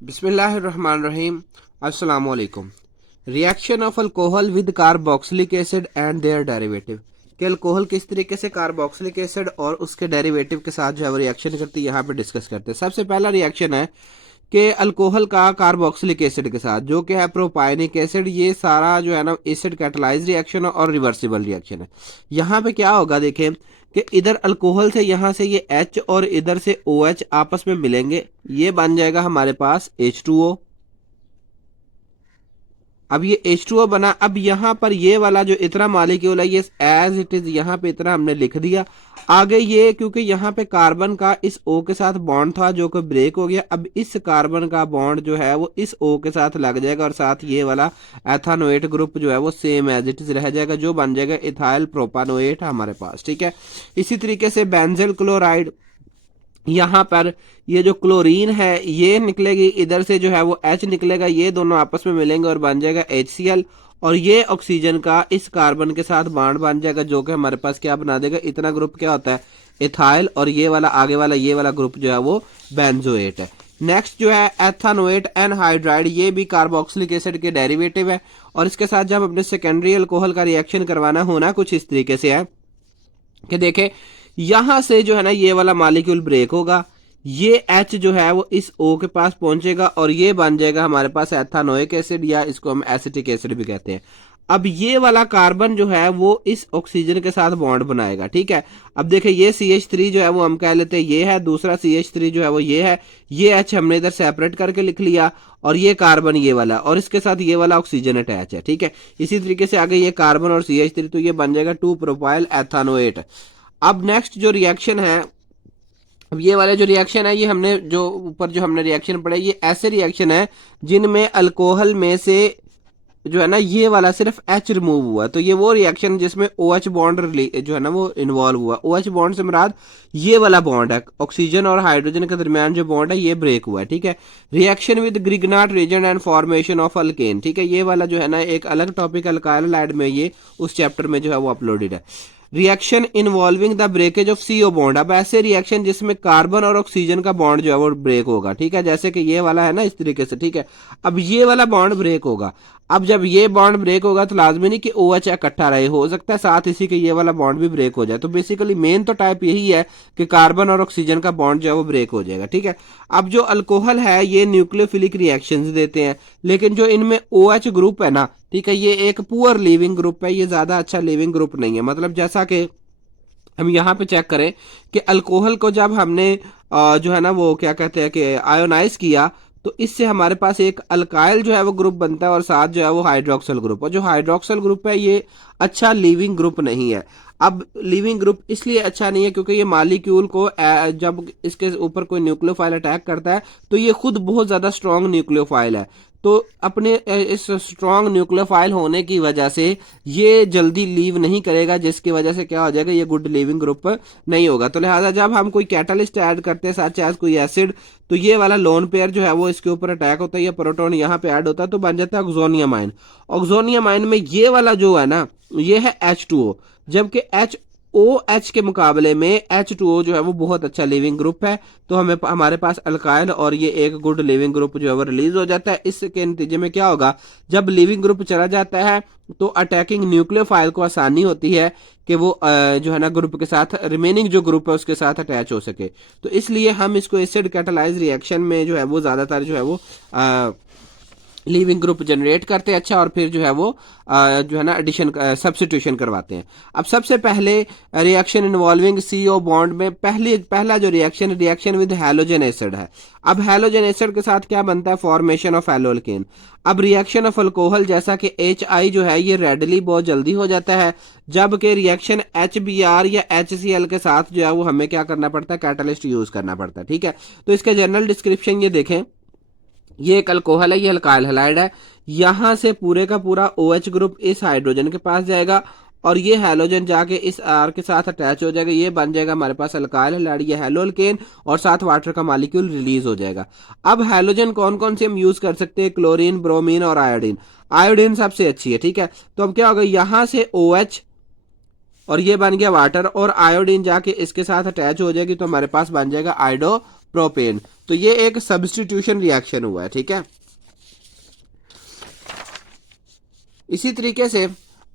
बिस्मिल्लाहिर्रहमानिर्रहीम। अस्सलामु अलैकुम। Reaction of alcohol with carboxylic acid and their derivative. कि अल्कोहल किस तरीके से कार्बोक्सिलिक एसिड और उसके डेरिवेटिव के साथ जो है वो रिएक्शन करती है, यहाँ पे डिस्कस करते हैं। सबसे पहला रिएक्शन है कि अल्कोहल का कार्बोक्सिलिक एसिड के साथ, जो कि है प्रोपाइनिक एसिड। ये सारा जो है ना एसिड कैटलाइज रिएक्शन और रिवर्सिबल रिएक्शन है। यहाँ पे क्या होगा देखें कि इधर अल्कोहल से यहाँ से ये H और इधर से OH आपस में मिलेंगे, ये बन जाएगा हमारे पास H2O। अब ये H2O बना। अब यहाँ पर ये वाला जो इतना मॉलिक्यूल है ये एज इट इज यहाँ पे इतना हमने लिख दिया। आगे ये क्योंकि यहाँ पे कार्बन का इस O के साथ बॉन्ड था जो कि ब्रेक हो गया, अब इस कार्बन का बॉन्ड जो है वो इस O के साथ लग जाएगा और साथ ये वाला एथानोएट ग्रुप जो है वो सेम एज इट इज रह जाएगा, जो बन जाएगा इथाइल प्रोपानोएट हमारे पास। ठीक है, इसी तरीके से बेंजल क्लोराइड, यहाँ पर ये जो क्लोरीन है ये निकलेगी, इधर से जो है वो H निकलेगा, ये दोनों आपस में मिलेंगे और बन जाएगा HCl। और ये ऑक्सीजन का इस कार्बन के साथ बॉन्ड बन जाएगा, जो कि हमारे पास क्या बना देगा, इतना ग्रुप क्या होता है, इथाइल। और ये वाला आगे वाला ये वाला ग्रुप जो है वो बेंजोएट है। नेक्स्ट जो है एथानोएट एनहाइड्राइड, ये भी कार्बोक्सिलिक एसिड के डेरिवेटिव है। और इसके साथ जब अपने सेकेंडरी अल्कोहल का रिएक्शन करवाना होना कुछ इस तरीके से है कि देखे यहां से जो है ना ये वाला मॉलिक्यूल ब्रेक होगा, ये H जो है वो इस O के पास पहुंचेगा और ये बन जाएगा हमारे पास एथानोइक एसिड, या इसको हम एसिटिक एसिड भी कहते हैं। अब ये वाला कार्बन जो है वो इस ऑक्सीजन के साथ बॉन्ड बनाएगा। ठीक है, अब देखिए ये CH3 जो है वो हम कह लेते हैं ये है, दूसरा CH3 जो है वो ये है, ये H हमने इधर सेपरेट करके लिख लिया और ये कार्बन ये वाला और इसके साथ ये वाला ऑक्सीजन अटैच है। ठीक है, इसी तरीके से आगे ये कार्बन और CH3, तो ये बन जाएगा 2 प्रोपाइल एथानोएट। अब नेक्स्ट जो रिएक्शन है, अब ये वाले जो रिएक्शन है ये हमने जो ऊपर जो हमने रिएक्शन पढ़े ये ऐसे रिएक्शन है जिनमें अल्कोहल में से जो है ना ये वाला सिर्फ H रिमूव हुआ, तो ये वो रिएक्शन जिसमें OH बॉन्ड जो है ना वो इन्वॉल्व हुआ। OH बॉन्ड से मुराद ये वाला बॉन्ड है, ऑक्सीजन और हाइड्रोजन के दरमियान जो बॉन्ड है ये ब्रेक हुआ है। ठीक है, reaction with ग्रिग्नाट reagent and formation of alkane. ठीक है, ये वाला जो है ना एक अलग टॉपिक अल्काइल हैलाइड में, ये उस चैप्टर में जो है वो अपलोडेड है। Reaction involving the breakage of CO bond, अब ऐसे रिएक्शन जिसमें कार्बन और ऑक्सीजन का बॉन्ड जो है वो ब्रेक होगा। ठीक है, जैसे कि ये वाला है ना इस तरीके से। ठीक है, अब ये वाला बॉन्ड ब्रेक होगा। अब जब ये बॉन्ड ब्रेक होगा तो लाजमी नहीं कि OH इकट्ठा रहे, हो सकता है साथ इसी के ये वाला बॉन्ड भी ब्रेक हो जाए। तो बेसिकली मेन तो टाइप यही है कि कार्बन और ऑक्सीजन का बॉन्ड जो है वो ब्रेक हो जाएगा। ठीक है, अब जो अल्कोहल है ये न्यूक्लियोफिलिक रिएक्शंस देते हैं, लेकिन जो इनमें OH ग्रुप है ना, ठीक है, ये एक पुअर लीविंग ग्रुप है, ये ज्यादा अच्छा लीविंग ग्रुप नहीं है। मतलब जैसा कि हम यहाँ पे चेक करें कि अल्कोहल को जब हमने जो है ना वो क्या कहते हैं कि आयोनाइज किया, तो इससे हमारे पास एक अल्काइल जो है वो ग्रुप बनता है और साथ जो है वो हाइड्रोक्सल ग्रुप। और जो हाइड्रोक्सल ग्रुप है ये अच्छा लीविंग ग्रुप नहीं है। अब लीविंग ग्रुप इसलिए अच्छा नहीं है क्योंकि ये मॉलिक्यूल को जब इसके ऊपर कोई न्यूक्लियोफाइल अटैक करता है तो ये खुद बहुत ज्यादा स्ट्रॉन्ग न्यूक्लियोफाइल है, तो अपने इस स्ट्रॉन्ग न्यूक्लियोफाइल होने की वजह से ये जल्दी लीव नहीं करेगा, जिसकी वजह से क्या हो जाएगा, ये गुड लीविंग ग्रुप नहीं होगा। तो लिहाजा जब हम कोई कैटलिस्ट ऐड करते हैं सच एज कोई एसिड, तो ये वाला लोन पेयर जो है वो इसके ऊपर अटैक होता है, ये प्रोटॉन यहाँ पे ऐड होता है तो बन जाता है ऑक्सोनियम आयन। ऑक्सोनियम आयन में ये वाला जो है ना ये है H2O, जबकि OH के मुकाबले में H2O जो है वो बहुत अच्छा लिविंग ग्रुप है। तो हमें हमारे पास अल्काइल और ये एक गुड लिविंग ग्रुप जो है वो रिलीज हो जाता है। इसके नतीजे में क्या होगा, जब लिविंग ग्रुप चला जाता है तो अटैकिंग न्यूक्लियोफाइल को आसानी होती है कि वो जो है ना ग्रुप के साथ रिमेनिंग जो ग्रुप है उसके साथ अटैच हो सके। तो इसलिए हम इसको एसिड कैटालाइज रिएक्शन में जो है वो ज्यादातर जो है वो लीविंग ग्रुप जनरेट करते हैं अच्छा, और फिर जो है वो जो है ना एडिशन सब्स्टिट्यूशन करवाते हैं। अब सबसे पहले रिएक्शन इन्वॉल्विंग CO बॉन्ड में पहला जो रिएक्शन विद हैलोजन एसिड है। अब हैलोजन एसिड के साथ क्या बनता है, फॉर्मेशन ऑफ एल्कोहल। अब रिएक्शन ऑफ अल्कोहल जैसा कि HI जो है ये रेडली बहुत जल्दी हो जाता है, जबकि रिएक्शन HBr या HCl के साथ जो है वो हमें क्या करना पड़ता है, कैटलिस्ट यूज करना पड़ता है। ठीक है, तो इसका जनरल डिस्क्रिप्शन ये देखें, ये एक अल्कोहल है, ये अल्काइल हैलाइड है, यहां से पूरे का पूरा OH ग्रुप इस हाइड्रोजन के पास जाएगा और ये हैलोजन जाके इस R के साथ अटैच हो जाएगा, ये बन जाएगा हमारे पास अल्काइल हैलाइड, ये हैलोअल्केन, और साथ वाटर का मॉलिक्यूल रिलीज हो जाएगा। अब हैलोजन कौन कौन से हम यूज कर सकते हैं, क्लोरीन, ब्रोमीन और आयोडीन। आयोडीन सबसे अच्छी है। ठीक है, तो अब क्या होगा, यहां से OH और ये बन गया वाटर और आयोडीन जाके इसके साथ अटैच हो जाएगी, तो हमारे पास बन जाएगा आयोडो प्रोपेन। तो ये एक सब्स्टिट्यूशन रिएक्शन हुआ है, ठीक है। इसी तरीके से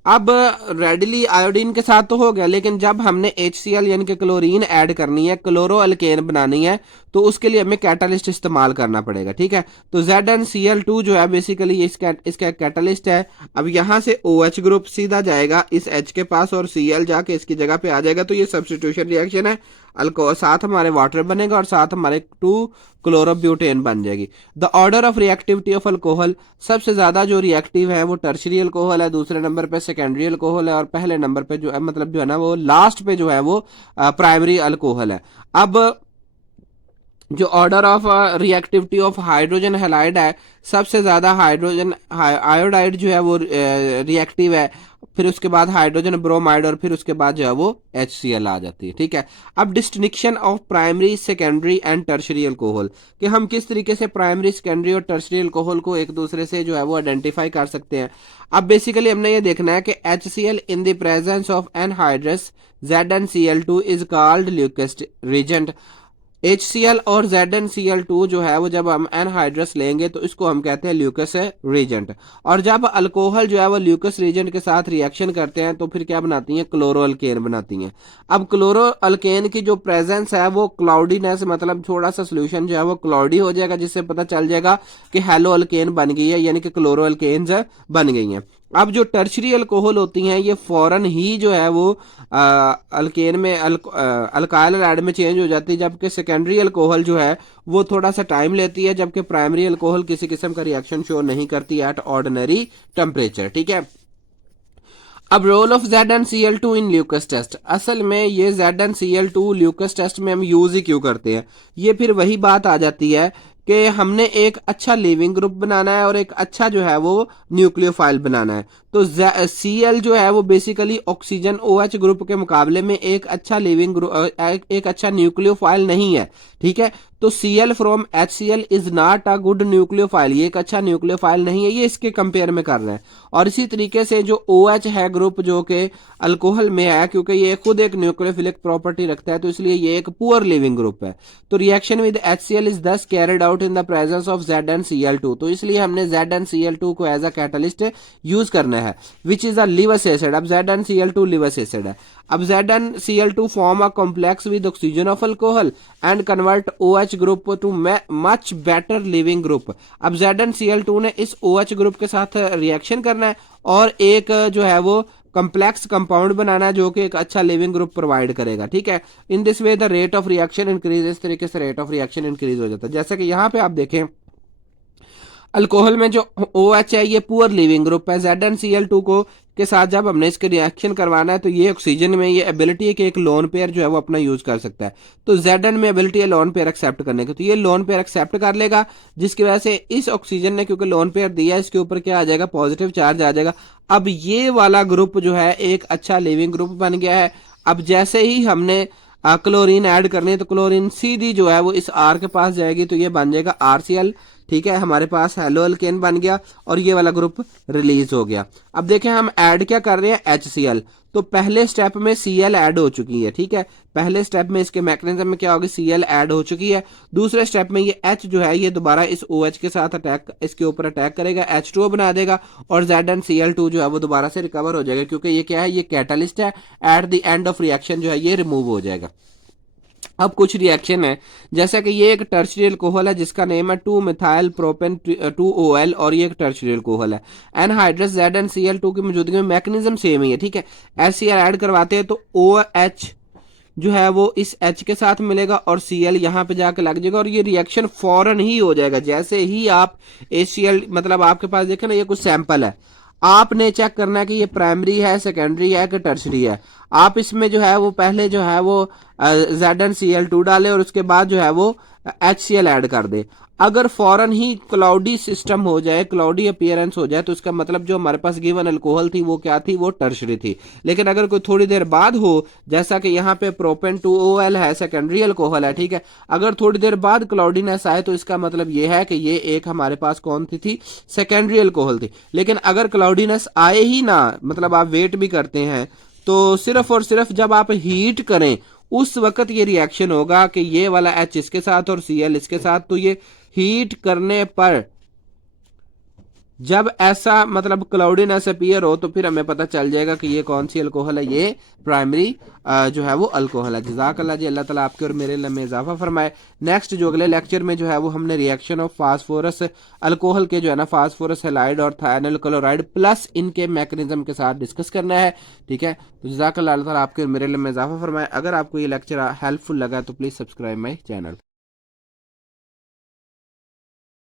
अब रेडली आयोडीन के साथ तो हो गया, लेकिन जब हमने HCl यानी कि क्लोरीन ऐड करनी है, क्लोरो अल्केन बनानी है, तो उसके लिए हमें कैटालिस्ट इस्तेमाल करना पड़ेगा, ठीक है। तो ZnCl2 जो है बेसिकली इसका कैटालिस्ट है। अब यहाँ से OH ग्रुप सीधा जाएगा इस H के पास और Cl जाके इसकी जगह पे आ जाएगा। तो ये सब्स्टिट्यूशन रिएक्शन है। अल्कोहल साथ हमारे वाटर बनेगा और साथ हमारे 2 क्लोरोब्यूटेन बन जाएगी। The order of reactivity of alcohol, सबसे ज्यादा जो रिएक्टिव है वो टर्शरी अल्कोहल है, दूसरे नंबर पे सेकेंडरी अल्कोहल है और पहले नंबर पे जो है मतलब जो है ना वो लास्ट पे जो है वो प्राइमरी अल्कोहल है। अब जो order of reactivity of hydrogen halide है, सबसे ज्यादा हाइड्रोजन आयोडाइड जो है वो रिएक्टिव है, फिर उसके बाद हाइड्रोजन ब्रोमाइड और फिर उसके बाद जो है वो HCl आ जाती है, ठीक है। अब distinction of primary secondary and tertiary alcohol, कि हम किस तरीके से प्राइमरी सेकेंडरी और टर्शरी अल्कोहल को एक दूसरे से जो है वो आइडेंटिफाई कर सकते हैं। अब बेसिकली हमने ये देखना है कि HCl in the presence of anhydrous ZnCl2 is called Lucas reagent. HCl और ZnCl2 जो है वो जब हम एनहाइड्रस लेंगे तो इसको हम कहते हैं ल्यूकस रीजेंट। और जब अल्कोहल जो है वो ल्यूकस रीजेंट के साथ रिएक्शन करते हैं तो फिर क्या बनाती हैं, क्लोरो अल्केन बनाती हैं। अब क्लोरो अल्केन की जो प्रेजेंस है वो क्लाउडीनेस, मतलब थोड़ा सा सोल्यूशन जो है वो क्लाउडी हो जाएगा, जिससे पता चल जाएगा कि हेलो अल्केन बन गई है, यानी कि क्लोरो अल्केन्स बन गई हैं। अब जो टर्शरी अल्कोहल होती हैं ये फौरन ही जो है वो अल्केन में अल्काइल एड में चेंज हो जाती है, जबकि सेकेंडरी अल्कोहल जो है वो थोड़ा सा टाइम लेती है, जबकि प्राइमरी अल्कोहल किसी किस्म का रिएक्शन शो नहीं करती एट ऑर्डिनरी टेम्परेचर, ठीक है। अब role of ZnCl2 in Lucas test, असल में ये ZnCl2 ल्यूकस टेस्ट में हम यूज ही क्यों करते हैं, ये फिर वही बात आ जाती है कि हमने एक अच्छा लिविंग ग्रुप बनाना है और एक अच्छा जो है वो न्यूक्लियोफाइल बनाना है। तो Cl जो है वो बेसिकली ऑक्सीजन OH ग्रुप के मुकाबले में एक अच्छा लिविंग ग्रुप, एक अच्छा न्यूक्लियोफाइल नहीं है, ठीक है। तो Cl from HCl is not a good nucleophile, ये एक अच्छा न्यूक्लियोफाइल नहीं है, ये इसके कंपेयर में कर रहे हैं। और इसी तरीके से जो OH है ग्रुप जो कि अल्कोहल में है, क्योंकि ये खुद एक न्यूक्लियोफिलिक प्रॉपर्टी रखता है तो इसलिए ये एक पुअर लिविंग ग्रुप है। तो रिएक्शन विद HCl इज दस carried out in the presence of ZnCl2, तो इसलिए हमने ZnCl2 को एज अ कैटलिस्ट यूज करना है, which is a lives acid. अब ZnCl2 लिवस एसिड है। अब ZnCl2 form a complex with oxygen of alcohol and convert OH group too much better leaving group. अब ZnCl2 ने इस OH group के साथ रिएक्शन करना है और एक जो है वो कॉम्प्लेक्स कंपाउंड बनाना है जो कि एक अच्छा लिविंग ग्रुप प्रोवाइड करेगा, ठीक है। In this way the rate of reaction increase, इस तरीके से रेट ऑफ रिएक्शन इंक्रीज हो जाता है। जैसे कि यहाँ पे आप देखें अल्कोहल में जो OH है ये पुअर लिविंग ग्रुप है, ZnCl2 को के साथ जब हमने इसके रिएक्शन करवाना है तो ये ऑक्सीजन में ये एबिलिटी है कि एक लोन पेयर जो है वो अपना यूज कर सकता है। तो Zn में एबिलिटी है लोन पेयर एक्सेप्ट करने की, तो ये लोन पेयर एक्सेप्ट कर लेगा, जिसकी वजह से इस ऑक्सीजन ने क्योंकि लोन पेयर दिया इसके ऊपर क्या आ जाएगा, पॉजिटिव चार्ज आ जाएगा। अब ये वाला ग्रुप जो है एक अच्छा लिविंग ग्रुप बन गया है। अब जैसे ही हमने क्लोरीन ऐड करनी है तो क्लोरीन सीधी जो है वो इस R के पास जाएगी, तो ये बन जाएगा RCl, ठीक है। हमारे पास हेलो अल्केन बन गया और ये वाला ग्रुप रिलीज हो गया। अब देखें हम ऐड क्या कर रहे हैं, HCl। तो पहले स्टेप में Cl ऐड हो चुकी है, ठीक है। पहले स्टेप में इसके मैकेनिज्म में क्या होगी, Cl ऐड हो चुकी है। दूसरे स्टेप में ये H जो है ये दोबारा इस OH के साथ अटैक, इसके ऊपर अटैक करेगा, H2O बना देगा और ZnCl2 जो है वो दोबारा से रिकवर हो जाएगा, क्योंकि ये क्या है, ये कैटलिस्ट है। At the end of reaction जो है ये रिमूव हो जाएगा। अब कुछ रिएक्शन है, जैसा कि ये एक टर्शरी अल्कोहल है जिसका नेम है 2 मिथाइल प्रोपेन 2OL और ये एक टर्शरी अल्कोहल है। एनहाइड्रस ZnCl2 की मौजूदगी में मैकेनिज्म सेम ही है, ठीक है। HCl ऐड करवाते हैं तो OH जो है वो इस H के साथ मिलेगा और Cl यहाँ पे जाके लग जाएगा और ये रिएक्शन फौरन ही हो जाएगा। जैसे ही आप HCl, मतलब आपके पास देखें ना ये कुछ सैंपल है, आपने चेक करना है कि ये प्राइमरी है, सेकेंडरी है कि टर्शरी है। आप इसमें जो है वो पहले जो है वो ZnCl2 डाले और उसके बाद जो है वो HCl ऐड कर दे। अगर फौरन ही क्लाउडी सिस्टम हो जाए, क्लाउडी अपीयरेंस हो जाए, तो इसका मतलब जो हमारे पास गिवन अल्कोहल थी वो क्या थी, वो टर्शरी थी। लेकिन अगर कोई थोड़ी देर बाद हो, जैसा कि यहाँ पे प्रोपेन 2OL है, सेकेंडरी अल्कोहल है, ठीक है, अगर थोड़ी देर बाद क्लाउडीनेस आए तो इसका मतलब ये है कि ये एक हमारे पास कौन थी सेकेंडरी अल्कोहल थी। लेकिन अगर क्लाउडीनेस आए ही ना, मतलब आप वेट भी करते हैं, तो सिर्फ और सिर्फ जब आप हीट करें उस वक्त ये रिएक्शन होगा कि ये वाला H इसके साथ और Cl इसके साथ, तो ये हीट करने पर जब ऐसा मतलब क्लाउडीनेस अपीयर हो तो फिर हमें पता चल जाएगा कि ये कौन सी अल्कोहल है, ये प्राइमरी जो है वो अल्कोहल है। जज़ाकल्लाह जी, अल्लाह ताला आपके और मेरे इल्म में इजाफा फरमाए। नेक्स्ट जो अगले लेक्चर में जो है वो हमने रिएक्शन ऑफ फास्फोरस अल्कोहल के जो है ना फास्फोरस हैलाइड और थायनल क्लोराइड प्लस इनके मैकेनिज्म के साथ डिस्कस करना है। ठीक है, तो जज़ाकल्लाह, अल्लाह ताला आपके और मेरे इल्म में इजाफा फरमाए। अगर आपको ये लेक्चर हेल्पफुल लगा तो प्लीज़ सब्सक्राइब माई चैनल।